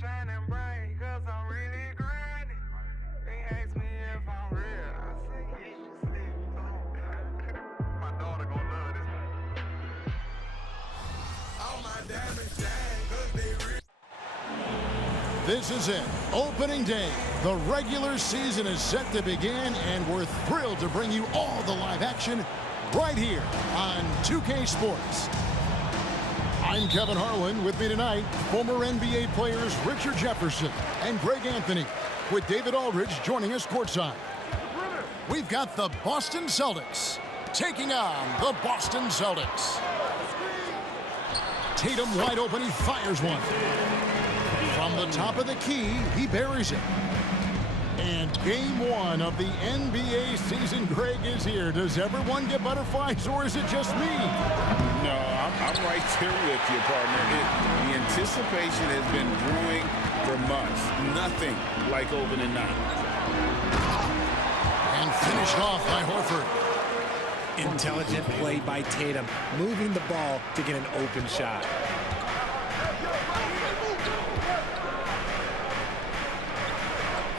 Shining bright, cause I'm really grinding. They ask me if I'm real, I say, yeah, you sleep. My daughter gonna love this. All my diamonds shine, cause they real. This is it, opening day. The regular season is set to begin, and we're thrilled to bring you all the live action right here on 2K Sports. I'm Kevin Harlan. With me tonight, former NBA players Richard Jefferson and Greg Anthony, with David Aldridge joining us courtside. We've got the Boston Celtics taking on the Boston Celtics. Tatum wide open, he fires one. From the top of the key, he buries it. And game one of the NBA season, Greg, is here. Does everyone get butterflies, or is it just me? No, I'm right there with you, partner. The anticipation has been brewing for months. Nothing like opening night. And finished off by Horford. Intelligent play by Tatum, moving the ball to get an open shot.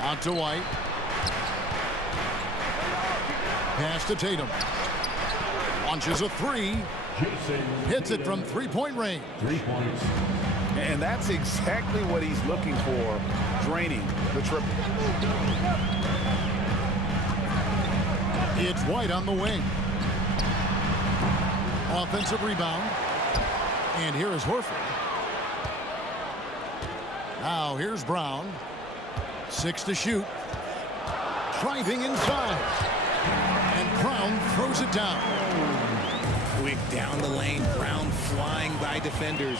Out to White. Pass to Tatum. Launches a three. Hits it from three-point range. 3 points. And that's exactly what he's looking for, draining the triple. It's White on the wing. Offensive rebound. And here is Horford. Now here's Brown. 6 to shoot. Driving inside. And Brown throws it down. Quick down the lane. Brown flying by defenders.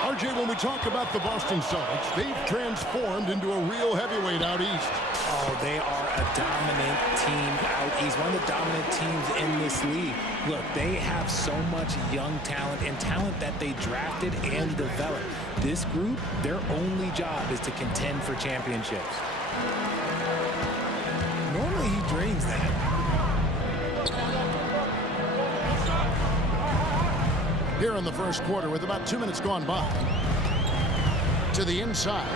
RJ, when we talk about the Boston Celtics, they've transformed into a real heavyweight out east. Oh, they are a dominant team out east. One of the dominant teams in this league. Look, they have so much young talent and talent that they drafted and developed. This group, their only job is to contend for championships. Normally he drains that. Here in the first quarter with about 2 minutes gone by. To the inside.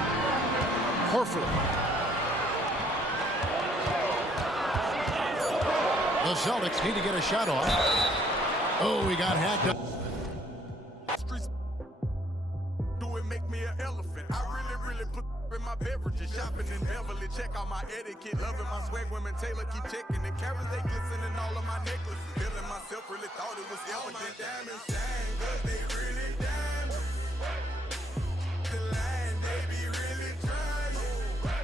Horford. The Celtics need to get a shot off. Oh, he got hacked up. Do it make me an elephant? I really put in my beverages. Shopping in Beverly, check out my etiquette. Loving my swag, women Taylor keep checking. The carrots, they glistening all of my necklaces. Feeling myself, really thought it was evident. My diamonds shine, cause they really diamonds. The line, they be really trying.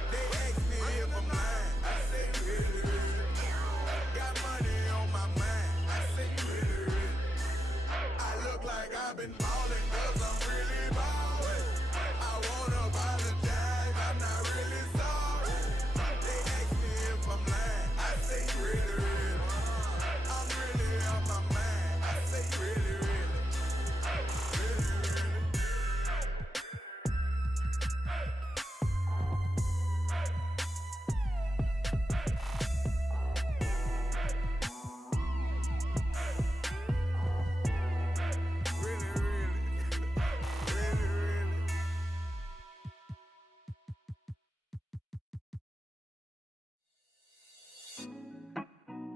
They ask me if I'm lying. I say really. Got money on my mind. I say really. I look like I've been balling, cause I'm really balling. I wanna apologize, I'm not really sorry. They ask me if I'm lying. I say really. I'm really on my mind. I say really.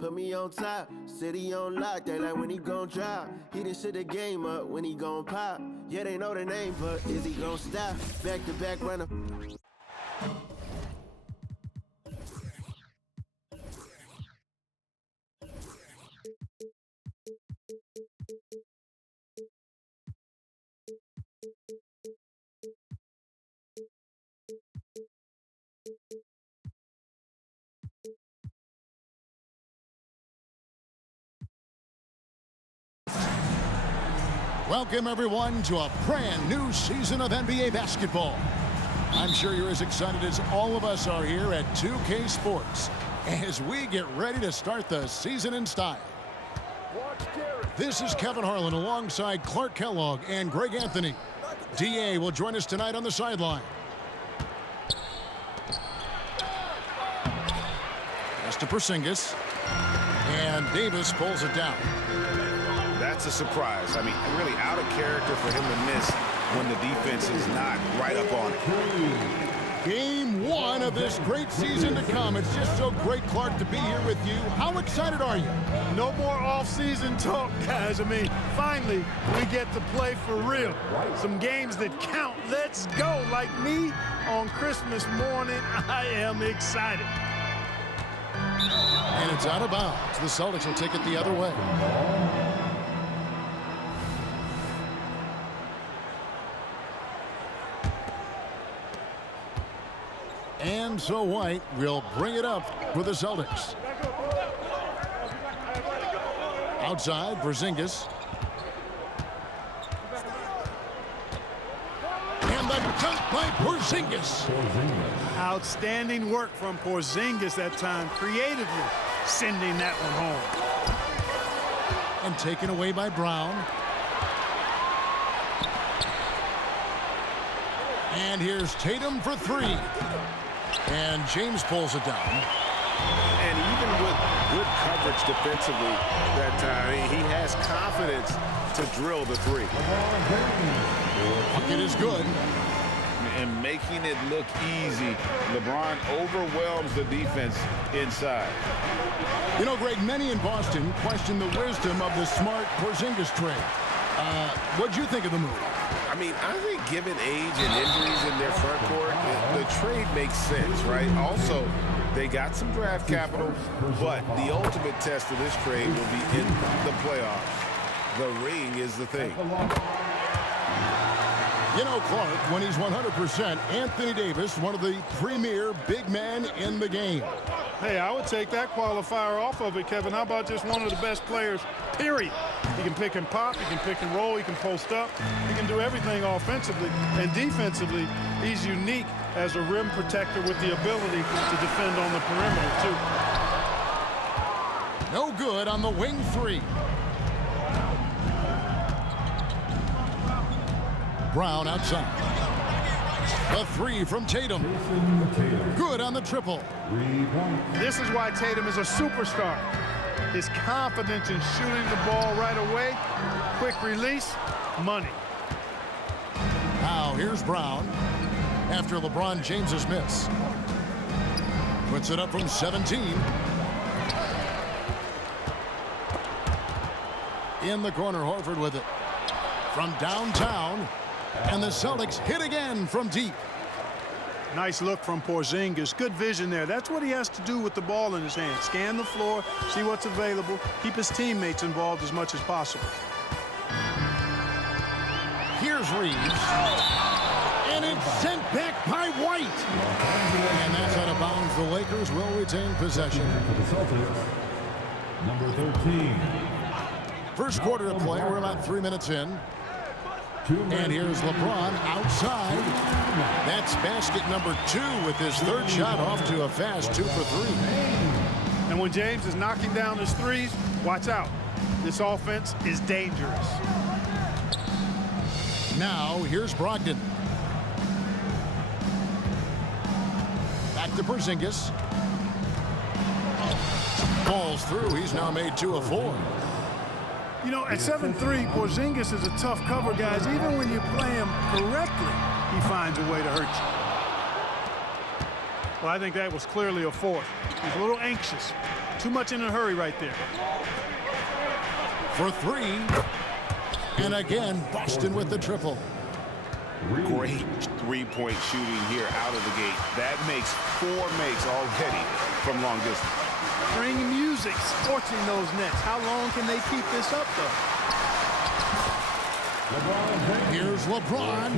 put me on top. City on lock, they like when he gon' drop. He done shit the game up, when he gon' pop. Yeah, they know the name, but is he gon' stop? Back to back runner. Welcome, everyone, to a brand new season of NBA basketball. I'm sure you're as excited as all of us are here at 2K Sports as we get ready to start the season in style. This is Kevin Harlan alongside Clark Kellogg and Greg Anthony. DA will join us tonight on the sideline. Pass to Porzingis. And Davis pulls it down. That's a surprise. I mean, really out of character for him to miss when the defense is not right up on it. Game one of this great season to come. It's just so great, Clark, to be here with you. How excited are you? No more off-season talk, guys. I mean, finally, we get to play for real. Some games that count. Let's go. Like me on Christmas morning, I am excited. And it's out of bounds. The Celtics will take it the other way. And so White will bring it up for the Celtics. Outside, Porzingis. And the dunk by Porzingis. Outstanding work from Porzingis that time, creatively sending that one home. And taken away by Brown. And here's Tatum for three. And James pulls it down. And even with good coverage defensively that time, he has confidence to drill the three. Bucket is good. And making it look easy, LeBron overwhelms the defense inside. You know, Greg, many in Boston question the wisdom of the smart Porzingis trade. What'd you think of the move? I mean, I think given age and injuries in their front court, the trade makes sense, right? Also, they got some draft capital, but the ultimate test of this trade will be in the playoffs. The ring is the thing. You know, Clark, when he's 100%, Anthony Davis, one of the premier big men in the game. Hey, I would take that qualifier off of it, Kevin. How about just one of the best players, period? He can pick and pop, he can pick and roll, he can post up, he can do everything offensively. And defensively, he's unique as a rim protector with the ability to defend on the perimeter, too. No good on the wing three. Brown outside. The three from Tatum. Good on the triple. This is why Tatum is a superstar. His confidence in shooting the ball right away, quick release, money. Now here's Brown after LeBron James's miss. Puts it up from 17. In the corner, Horford with it. From downtown. And the Celtics hit again from deep. Nice look from Porzingis. Good vision there. That's what he has to do with the ball in his hand. Scan the floor, see what's available, keep his teammates involved as much as possible. Here's Reeves. And it's sent back by White. And that's out of bounds. The Lakers will retain possession. For the Celtics, number 13. First quarter of play. We're about 3 minutes in. And here's LeBron outside. That's basket number 2 with his third shot off to a fast 2 for 3. And when James is knocking down his threes, watch out. This offense is dangerous. Now here's Brogdon. Back to Porzingis. Falls through. He's now made 2 of 4. You know, at 7'3", Porzingis is a tough cover, guys. Even when you play him correctly, he finds a way to hurt you. Well, I think that was clearly a fourth. He's a little anxious. Too much in a hurry right there. For three. And again, Boston with the triple. Great three-point shooting here out of the gate. That makes 4 makes already from long distance. Bring music, scorching those nets. How long can they keep this up, though? Here's LeBron.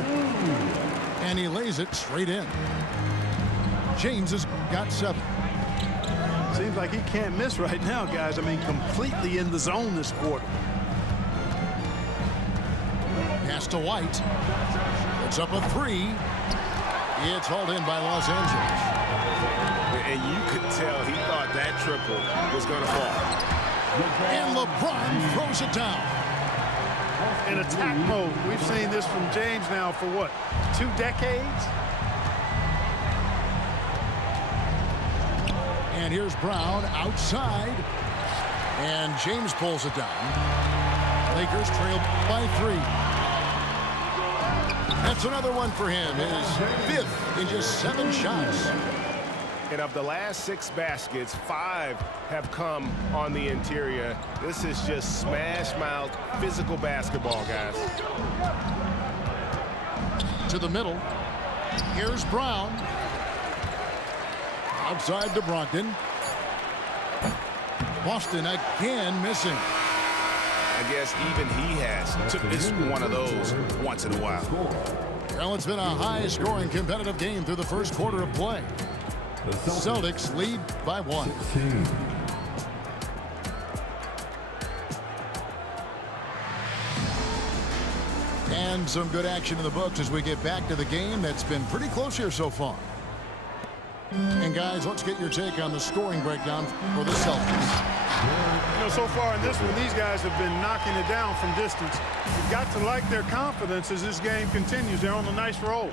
And he lays it straight in. James has got 7. Seems like he can't miss right now, guys. I mean, completely in the zone this quarter. Pass to White. It's up a 3. It's hauled in by Los Angeles. And you could tell he thought that triple was going to fall. And LeBron throws it down. In attack mode. We've seen this from James now for what, 2 decades? And here's Brown outside. And James pulls it down. Lakers trail by 3. That's another one for him. His 5th in just 7 shots. And of the last 6 baskets, 5 have come on the interior. This is just smash-mouth physical basketball, guys. To the middle. Here's Brown. Outside to Brogdon. Boston again missing. I guess even he has to miss one of those once in a while. Well, it's been a high-scoring competitive game through the first quarter of play. The Celtics lead by 1. 16. And some good action in the books as we get back to the game that's been pretty close here so far. And guys, let's get your take on the scoring breakdown for the Celtics. You know, so far in this one, these guys have been knocking it down from distance. You've got to like their confidence as this game continues. They're on a nice roll.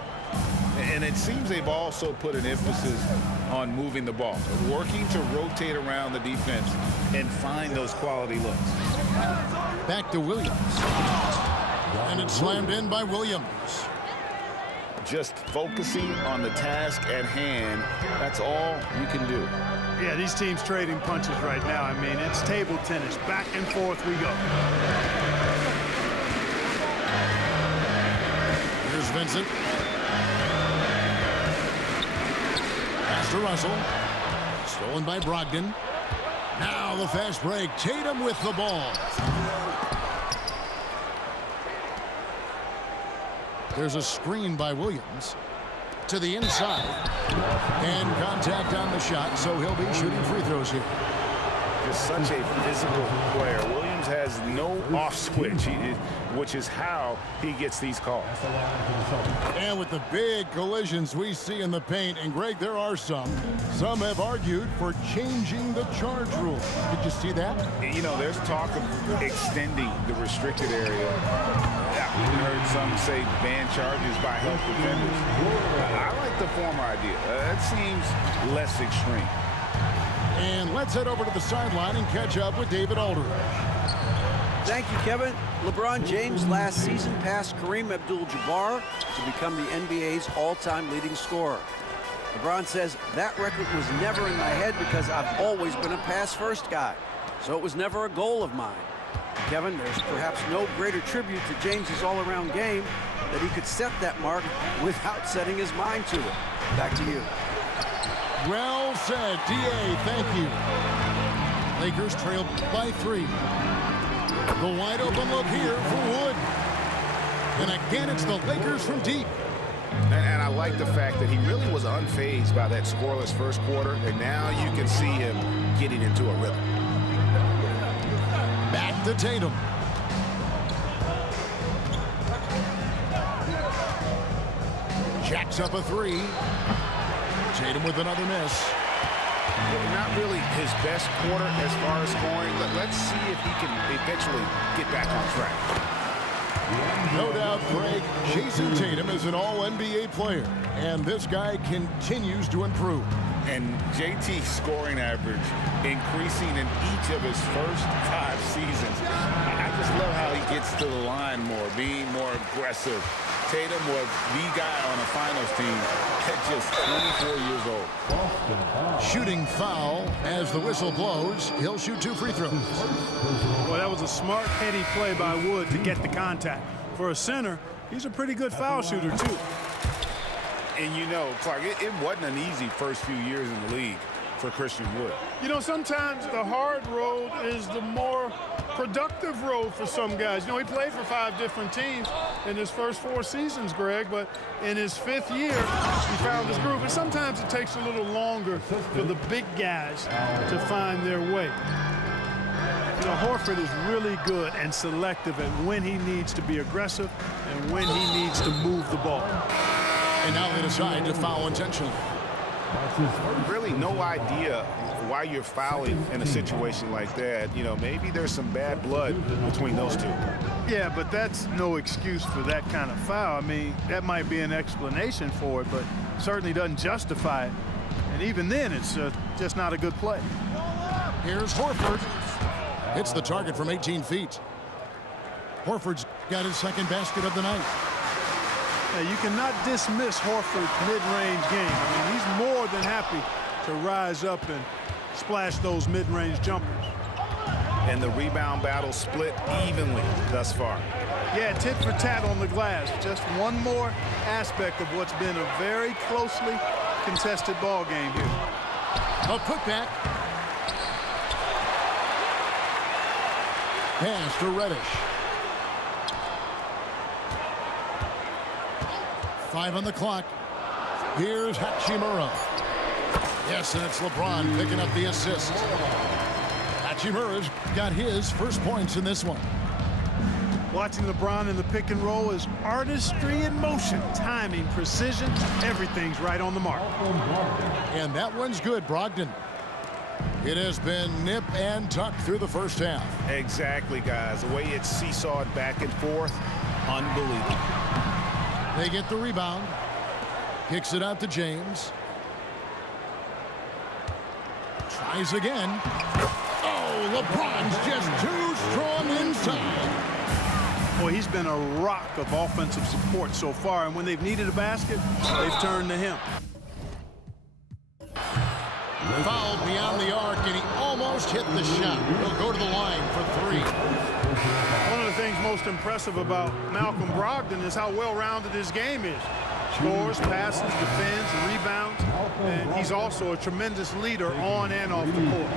And it seems they've also put an emphasis on moving the ball, working to rotate around the defense and find those quality looks. Back to Williams. And it's slammed in by Williams. Just focusing on the task at hand, that's all you can do. Yeah, these teams trading punches right now. I mean, it's table tennis. Back and forth we go. Here's Vincent. Pass to Russell. Stolen by Brogdon. Now the fast break. Tatum with the ball. There's a screen by Williams to the inside. And contact on the shot, so he'll be shooting free throws here. Just such a physical player. Williams has no off switch, which is how he gets these calls. And with the big collisions we see in the paint, and Greg, there are some have argued for changing the charge rule. Did you see that? You know, there's talk of extending the restricted area. We've heard some say ban charges by help defenders. I like the former idea. That seems less extreme. And let's head over to the sideline and catch up with David Aldridge. Thank you, Kevin. LeBron James last season passed Kareem Abdul-Jabbar to become the NBA's all-time leading scorer. LeBron says that record was never in my head because I've always been a pass-first guy, so it was never a goal of mine. Kevin, there's perhaps no greater tribute to James's all-around game that he could set that mark without setting his mind to it. Back to you. Well said, D.A. Thank you. Lakers trail by 3. The wide open look here for Wood. And again, it's the Lakers from deep. And I like the fact that he really was unfazed by that scoreless first quarter, and now you can see him getting into a rhythm. Back to Tatum. Jacks up a 3. Tatum with another miss. Not really his best quarter as far as scoring, but let's see if he can eventually get back on track. No doubt, Greg, Jason Tatum is an all-NBA player, and this guy continues to improve. And JT's scoring average increasing in each of his first 5 seasons. I just love how he gets to the line more, being more aggressive. Tatum was the guy on a finals team at just 24 years old. Shooting foul as the whistle blows. He'll shoot 2 free throws. Well, that was a smart, heady play by Wood to get the contact. For a center, he's a pretty good foul shooter, too. And you know, Clark, it wasn't an easy first few years in the league for Christian Wood. You know, sometimes the hard road is the more productive road for some guys. You know, he played for 5 different teams in his first 4 seasons, Greg, but in his 5th year, he found his groove. And sometimes it takes a little longer for the big guys to find their way. You know, Horford is really good and selective at when he needs to be aggressive and when he needs to move the ball. And now they decide to foul intentionally. Really no idea why you're fouling in a situation like that. You know, maybe there's some bad blood between those two. Yeah, but that's no excuse for that kind of foul. I mean, that might be an explanation for it, but certainly doesn't justify it. And even then, it's just not a good play. Here's Horford. Hits the target from 18 feet. Horford's got his 2nd basket of the night. Now, you cannot dismiss Horford's mid-range game. I mean, he's more than happy to rise up and splash those mid-range jumpers. And the rebound battle split evenly thus far. Yeah, tit for tat on the glass. Just one more aspect of what's been a very closely contested ball game here. A putback. Pass to Reddish. 5 on the clock. Here's Hachimura. Yes, and it's LeBron picking up the assist. Hachimura's got his first points in this one. Watching LeBron in the pick and roll is artistry in motion. Timing, precision, everything's right on the mark. And that one's good, Brogdon. It has been nip and tuck through the first half. Exactly, guys. The way it's seesawed back and forth, unbelievable. They get the rebound. Kicks it out to James. Tries again. Oh, LeBron's just too strong inside. Boy, he's been a rock of offensive support so far, and when they've needed a basket, they've turned to him. Fouled beyond the arc, and he almost hit the shot. He'll go to the line for 3. One of the things most impressive about Malcolm Brogdon is how well-rounded his game is. Scores, passes, defends, rebounds, and he's also a tremendous leader on and off the court.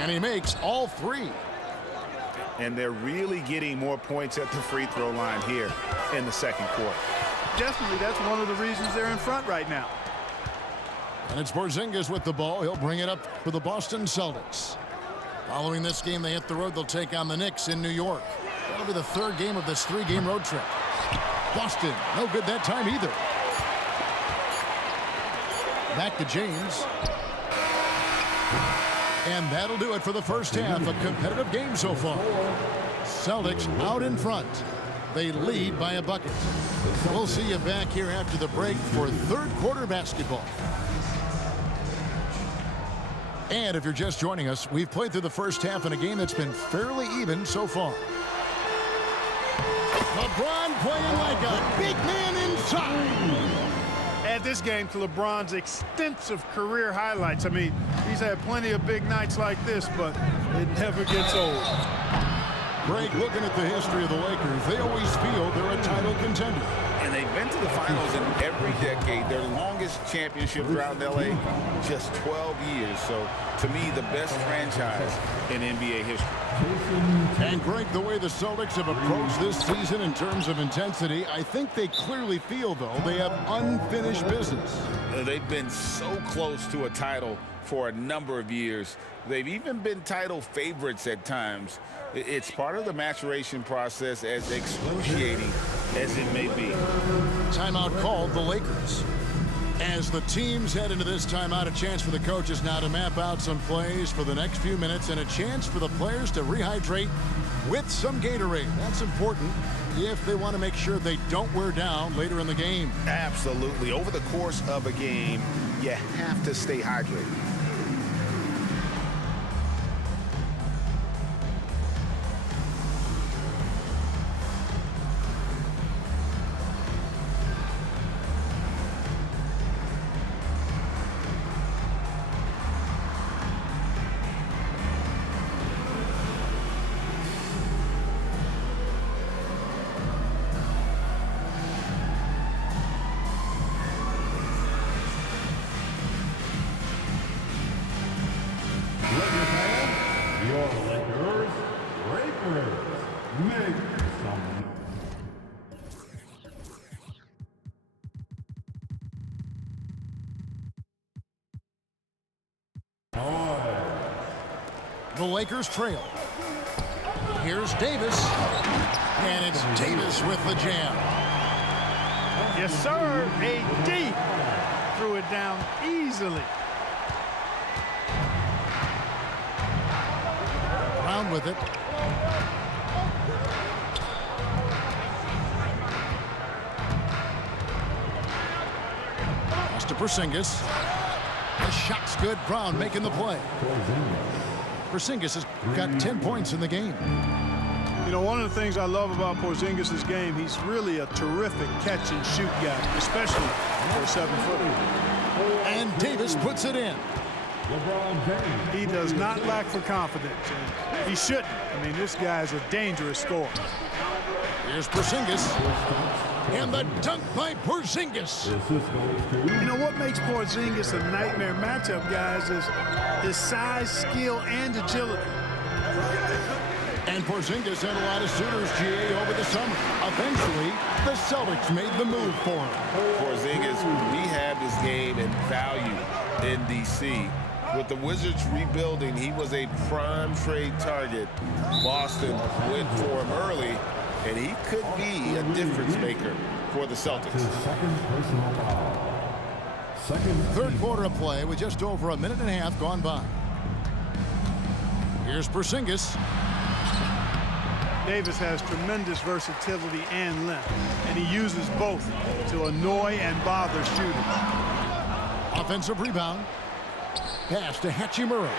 And he makes all 3. And they're really getting more points at the free throw line here in the second quarter. Definitely, that's one of the reasons they're in front right now. And it's Porzingis with the ball. He'll bring it up for the Boston Celtics. Following this game, they hit the road. They'll take on the Knicks in New York. That'll be the 3rd game of this 3-game road trip. Boston, no good that time either. Back to James. And that'll do it for the first half. A competitive game so far. Celtics out in front. They lead by a bucket. We'll see you back here after the break for 3rd quarter basketball. And if you're just joining us, we've played through the first half in a game that's been fairly even so far. LeBron playing like a big man inside. Add this game to LeBron's extensive career highlights. I mean, he's had plenty of big nights like this, but it never gets old. Greg, looking at the history of the Lakers, they always feel they're a title contender. And they've been to the finals in every decade. Their longest championship drought in L.A., just 12 years. So, to me, the best franchise in NBA history. And, Greg, the way the Celtics have approached this season in terms of intensity, I think they clearly feel, though, they have unfinished business. They've been so close to a title for a number of years. They've even been title favorites at times. It's part of the maturation process, as excruciating as it may be. Timeout called the Lakers. As the teams head into this timeout, a chance for the coaches now to map out some plays for the next few minutes and a chance for the players to rehydrate with some Gatorade. That's important if they want to make sure they don't wear down later in the game. Absolutely. Over the course of a game, you have to stay hydrated. The Lakers trail. Here's Davis. And it's Davis with the jam. Yes, sir. AD threw it down easily. Brown with it. Pass to Porzingis. The shot's good. Brown making the play. Porzingis has got 10 points in the game. You know, one of the things I love about Porzingis' game, he's really a terrific catch-and-shoot guy, especially for a 7-footer. And Davis puts it in. He does not lack for confidence, and he shouldn't. I mean, this guy is a dangerous scorer. Here's Porzingis. And the dunk by Porzingis. You know what makes Porzingis a nightmare matchup, guys, is his size, skill, and agility. And Porzingis had a lot of suitors, GA, over the summer. Eventually, the Celtics made the move for him. Porzingis rehabbed his game and value in D.C. With the Wizards rebuilding, he was a prime trade target. Boston went for him early, and he could be a difference maker for the Celtics. Third quarter of play with just over a minute and a half gone by. Here's Porzingis. Davis has tremendous versatility and length, and he uses both to annoy and bother shooters. Offensive rebound. Pass to Hachimura.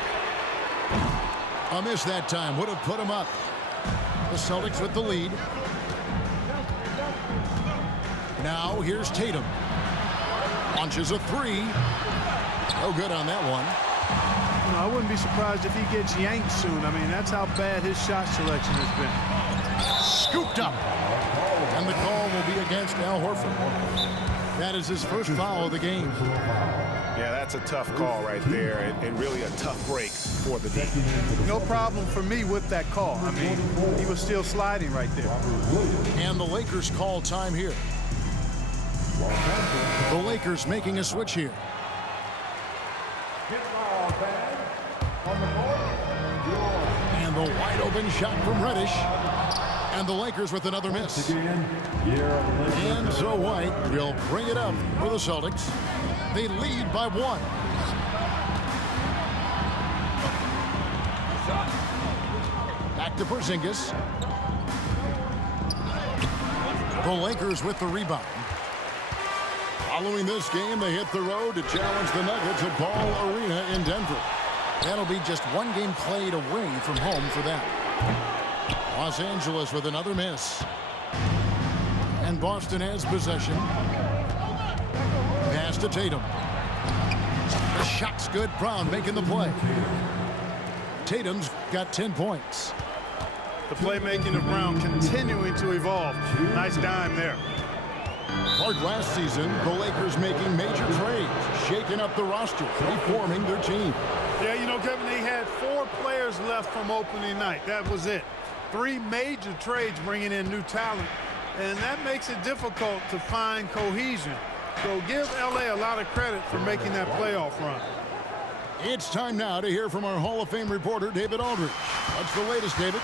A miss that time would have put him up. The Celtics with the lead. Now here's Tatum. Launches a three. No good on that one. You know, I wouldn't be surprised if he gets yanked soon. I mean, that's how bad his shot selection has been. Scooped up. And the call will be against Al Horford. That is his first foul of the game. Yeah, that's a tough call right there, and really a tough break for the D. No problem for me with that call. I mean, he was still sliding right there. And the Lakers call time here. The Lakers making a switch here. And the wide open shot from Reddish. And the Lakers with another miss. And so White will bring it up for the Celtics. They lead by 1. Back to Porzingis. The Lakers with the rebound. Following this game, they hit the road to challenge the Nuggets at Ball Arena in Denver. That'll be just one game played away from home for them. Los Angeles with another miss. And Boston has possession. Pass to Tatum. The shot's good. Brown making the play. Tatum's got 10 points. The playmaking of Brown continuing to evolve. Nice dime there. Like last season, the Lakers making major trades, shaking up the roster, reforming their team. Yeah, you know, Kevin, they had 4 players left from opening night. That was it. 3 major trades bringing in new talent, and that makes it difficult to find cohesion. So give L.A. a lot of credit for making that playoff run. It's time now to hear from our Hall of Fame reporter, David Aldridge. What's the latest, David?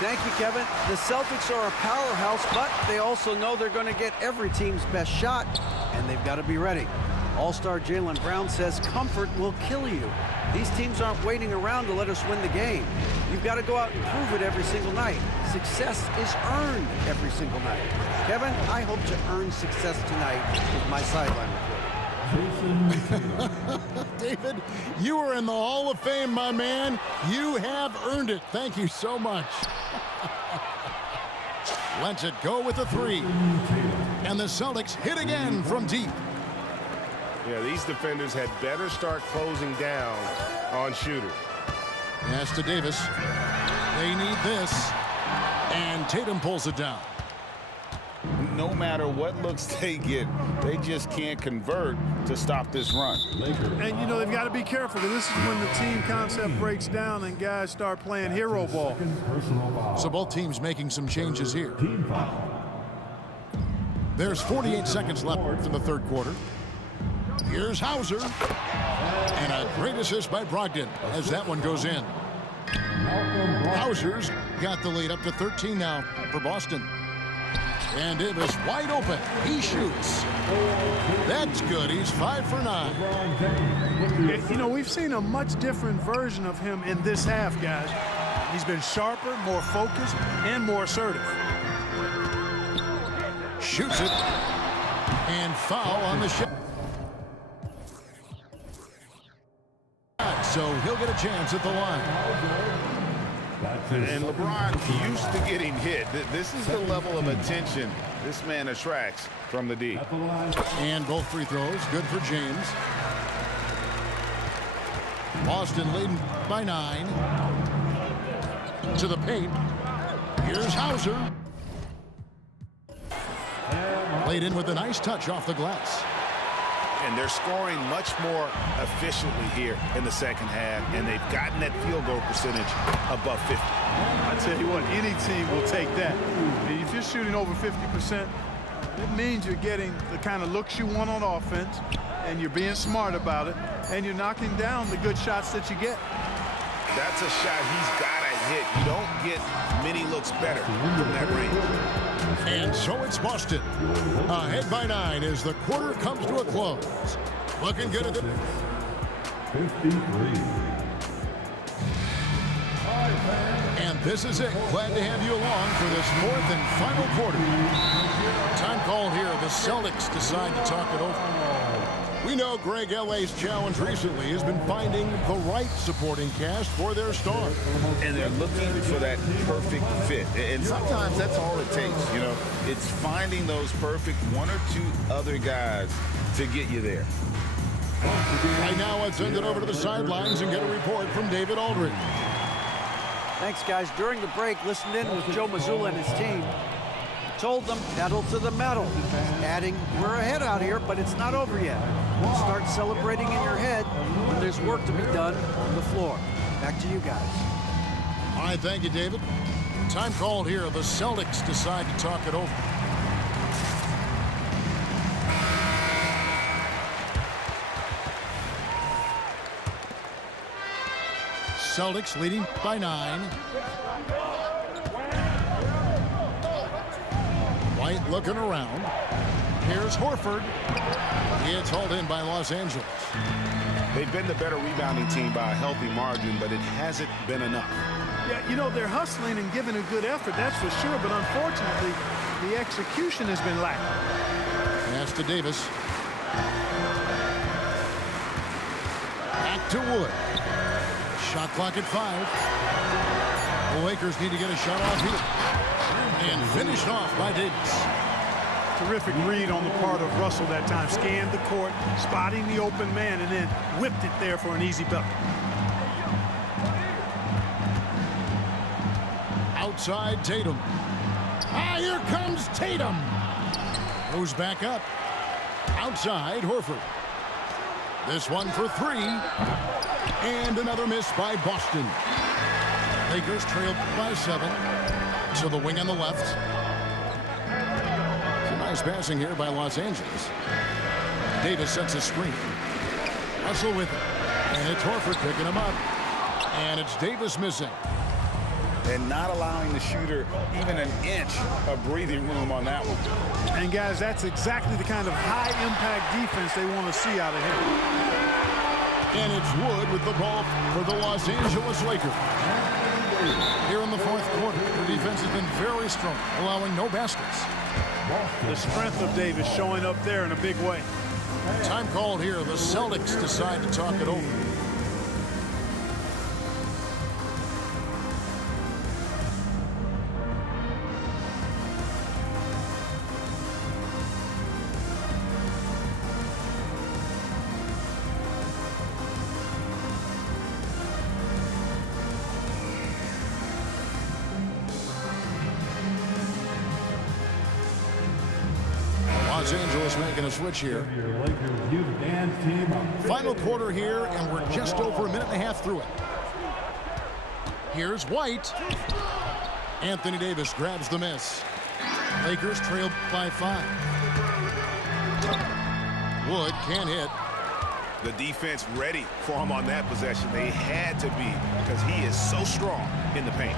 Thank you, Kevin. The Celtics are a powerhouse, but they also know they're going to get every team's best shot, and they've got to be ready. All-star Jaylen Brown says comfort will kill you. These teams aren't waiting around to let us win the game. You've got to go out and prove it every single night. Success is earned every single night. Kevin, I hope to earn success tonight with my sideline report. David, you are in the Hall of Fame, my man. You have earned it. Thank you so much. Lets it go with a 3. And the Celtics hit again from deep. Yeah, these defenders had better start closing down on shooters. Pass to Davis. They need this. And Tatum pulls it down. No matter what looks they get, they just can't convert to stop this run. And, you know, they've got to be careful, because this is when the team concept breaks down and guys start playing hero ball. So both teams making some changes here. There's 48 seconds left in the third quarter. Here's Hauser. And a great assist by Brogdon as that one goes in. Hauser's got the lead up to 13 now for Boston. And Davis wide open. He shoots. That's good. He's 5 for 9. You know, we've seen a much different version of him in this half, guys. He's been sharper, more focused, and more assertive. Shoots it. And foul on the shot. So he'll get a chance at the line. And LeBron used to getting hit. This is the level of attention this man attracts from the D. And both free throws good for James. Boston leading by 9. To the paint. Here's Hauser. Laid in with a nice touch off the glass. And they're scoring much more efficiently here in the second half, and they've gotten that field goal percentage above 50. I tell you what, any team will take that. I mean, if you're shooting over 50%, it means you're getting the kind of looks you want on offense, and you're being smart about it, and you're knocking down the good shots that you get. That's a shot he's got to hit. You don't get many looks better from that range. And so it's Boston. Ahead by 9 as the quarter comes to a close. Looking good at the 53. And this is it. Glad to have you along for this 4th and final quarter. Time called here. The Celtics decide to talk it over. We know Greg L.A.'s challenge recently has been finding the right supporting cast for their star. And they're looking for that perfect fit. And sometimes that's all it takes, you know. It's finding those perfect 1 or 2 other guys to get you there. Right now, let's send it over to the sidelines and get a report from David Aldridge. Thanks, guys. During the break, listened in with Joe Mazzulla and his team. Told them, pedal to the metal. Adding, we're ahead out here, but it's not over yet. Start celebrating in your head when there's work to be done on the floor. Back to you guys. All right, thank you, David. Time called here. The Celtics decide to talk it over. Celtics leading by 9. White looking around. Here's Horford. It's hauled in by Los Angeles. They've been the better rebounding team by a healthy margin, but it hasn't been enough. Yeah, you know, they're hustling and giving a good effort, that's for sure, but unfortunately, the execution has been lacking. Pass to Davis. Back to Wood. Shot clock at 5. The Lakers need to get a shot off here. And finished off by Davis. Terrific read on the part of Russell that time. Scanned the court, spotting the open man, and then whipped it there for an easy bucket. Outside Tatum. Here comes Tatum. Goes back up. Outside Horford. This one for 3. And another miss by Boston. Lakers trailed by 7. To the wing on the left. Nice passing here by Los Angeles. Davis sets a screen. Russell with it. And it's Horford picking him up. And it's Davis missing. And not allowing the shooter even an inch of breathing room on that one. And guys, that's exactly the kind of high-impact defense they want to see out of him. And it's Wood with the ball for the Los Angeles Lakers. Here in the 4th quarter, the defense has been very strong, allowing no baskets. The strength of Davis showing up there in a big way. Time called here. The Celtics decide to talk it over. Los Angeles making a switch here. Final quarter here, and we're just over a minute and a half through it. Here's White. Anthony Davis grabs the miss. Lakers trailed by 5. Wood can't hit. The defense ready for him on that possession. They had to be because he is so strong in the paint.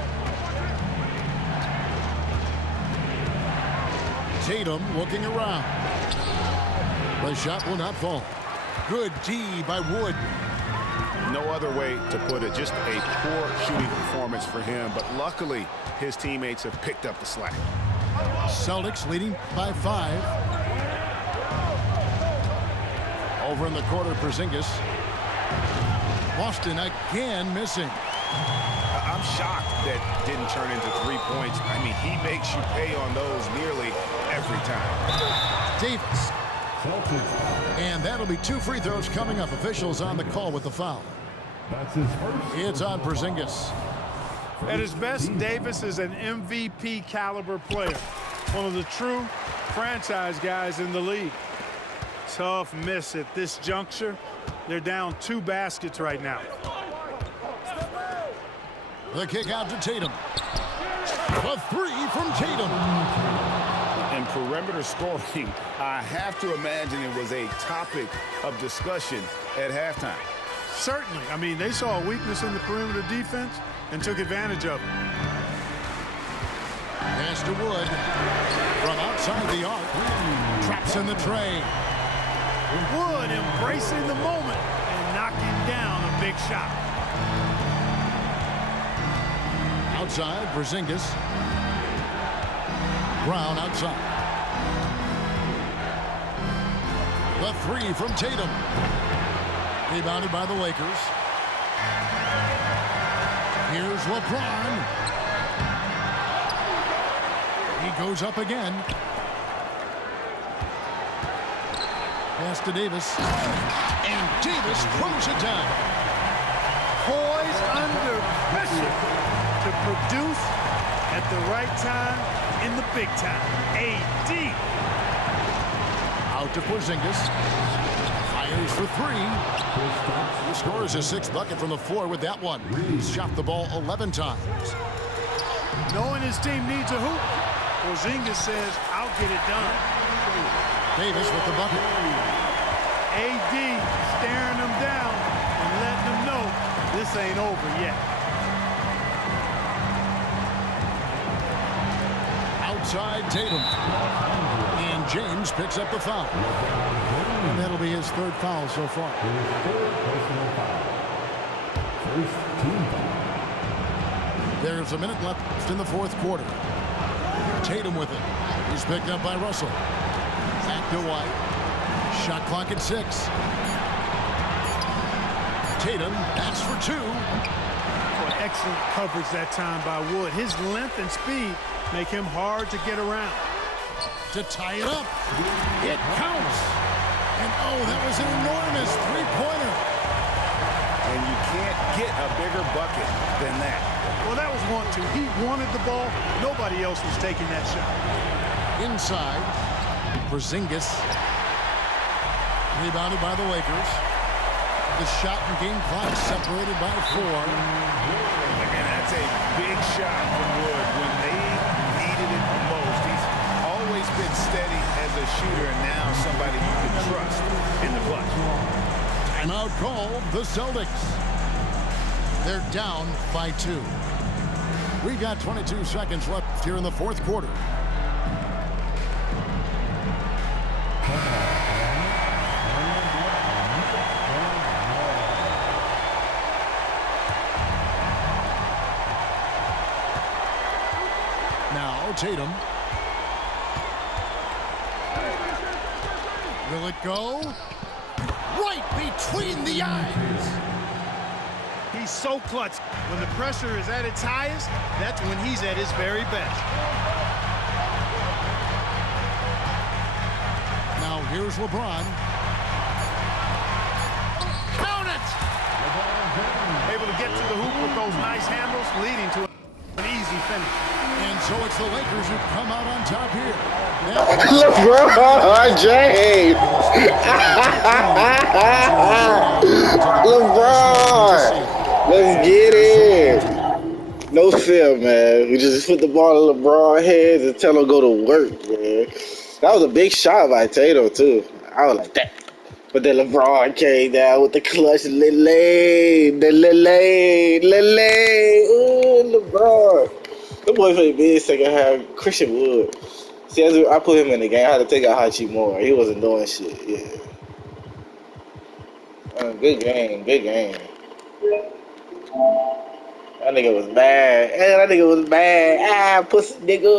Tatum looking around. The shot will not fall. Good D by Wood. No other way to put it. Just a poor shooting performance for him. But luckily, his teammates have picked up the slack. Celtics leading by 5. Over in the corner, Porzingis. Boston again missing. I'm shocked that didn't turn into 3 points. I mean, he makes you pay on those nearly every time. Davis. And that'll be 2 free throws coming up. Officials on the call with the foul. That's his first. It's on Porzingis. At his best, Davis is an MVP caliber player. One of the true franchise guys in the league. Tough miss at this juncture. They're down 2 baskets right now. The kick out to Tatum. A 3 from Tatum. And perimeter scoring, I have to imagine it was a topic of discussion at halftime. Certainly. I mean, they saw a weakness in the perimeter defense and took advantage of it. Pass to Wood. From outside the arc. Traps in the tray. Wood embracing the moment and knocking down a big shot. Outside, Porzingis. Brown outside. The 3 from Tatum. Rebounded by the Lakers. Here's LeBron. He goes up again. Pass to Davis. And Davis throws it down. Poised under pressure to produce at the right time in the big time. AD. Out to Porzingis. Fires for 3. He scores his 6th bucket from the floor with that one. He's shot the ball 11 times. Knowing his team needs a hoop, Porzingis says, I'll get it done. Davis with the bucket. AD staring him down and letting him know this ain't over yet. Outside Tatum. And James picks up the foul. And that'll be his 3rd foul so far. There's a minute left in the 4th quarter. Tatum with it. He's picked up by Russell. Back to White. Shot clock at 6. Tatum backs for 2. Excellent coverage that time by Wood. His length and speed make him hard to get around. To tie it up. It counts. And oh, that was an enormous 3-pointer. And you can't get a bigger bucket than that. Well, that was 1-2. He wanted the ball. Nobody else was taking that shot. Inside, Porzingis. Rebounded by the Lakers. The shot and game clock separated by 4. And that's a big shot from Wood when they needed it the most. He's always been steady as a shooter, and now somebody you can trust in the clutch. Timeout called the Celtics. They're down by 2. We've got 22 seconds left here in the 4th quarter. Now Tatum. Will it go? Right between the eyes. He's so clutch. When the pressure is at its highest, that's when he's at his very best. Now here's LeBron. Count it! Able to get to the hoop with those nice handles, leading to an easy finish. And so it's the Lakers who come out on top here. LeBron James! LeBron! Let's get it! No fear, man. We just put the ball in LeBron's hands and tell him to go to work, man. That was a big shot by Tatum, too. I was like, that. But then LeBron came down with the clutch, Lele, ooh, LeBron. The boy played big second half. Christian Wood. See, as I put him in the game, I had to take out Hachi more. He wasn't doing shit. Yeah. Good game. Good game. That nigga was bad. That nigga was bad. Pussy nigga.